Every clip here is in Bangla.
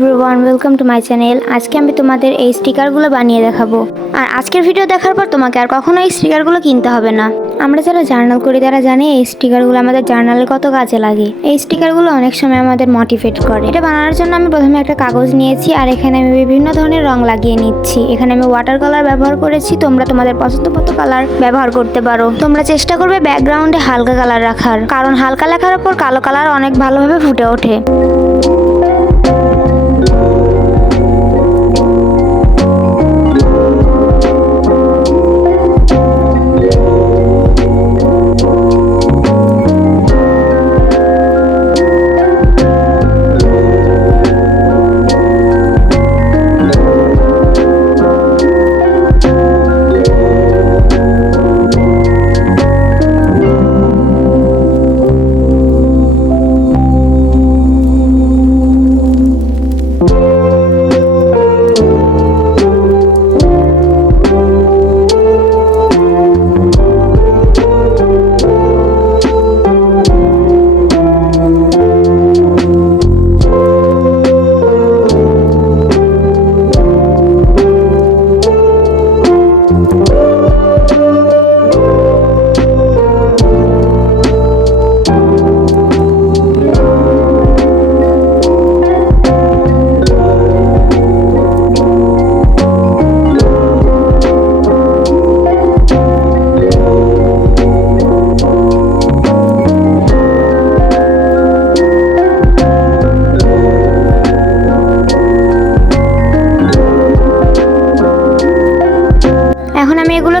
Everyone welcome to my channel আজকে আমি তোমাদের এই স্টিকারগুলো বানিয়ে দেখাবো। আর আজকের ভিডিও দেখার পর তোমাকে আর কখনো এই স্টিকারগুলো কিনতে হবে না। আমরা যারা জার্নাল করি, তারা জানি এই স্টিকারগুলো আমাদের জার্নালে কত কাজে লাগে। এই স্টিকারগুলো অনেক সময় আমাদের মোটিভেট করে। এটা বানানোর জন্য আমি প্রথমে একটা কাগজ নিয়েছি, আর এখানে আমি বিভিন্ন ধরনের রং লাগিয়ে নিচ্ছি। এখানে আমি ওয়াটার কালার ব্যবহার করেছি, তোমরা তোমাদের পছন্দ মতো কালার ব্যবহার করতে পারো। তোমরা চেষ্টা করবে ব্যাকগ্রাউন্ডে হালকা কালার রাখার, কারণ হালকা লেখার ওপর কালো কালার অনেক ভালোভাবে ফুটে ওঠে।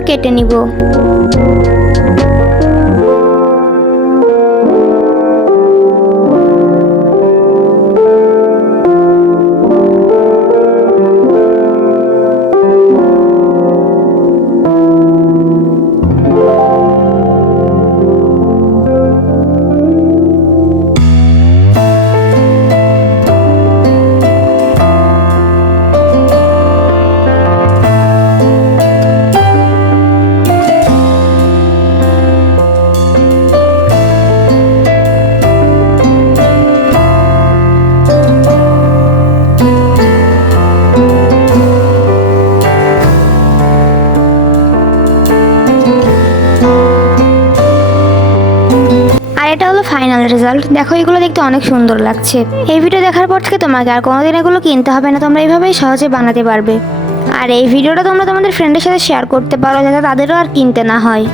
কেটে নিব। আর এটা হলো ফাইনাল রেজাল্ট দেখো, এগুলো দেখতে অনেক সুন্দর লাগছে। এই ভিডিও দেখার পর থেকে তোমাকে আর কোনোদিন এগুলো কিনতে হবে না। তোমরা এইভাবেই সহজে বানাতে পারবে। আর এই ভিডিওটা তোমরা তোমাদের ফ্রেন্ডের সাথে শেয়ার করতে পারো, যাতে তাদেরও আর কিনতে না হয়।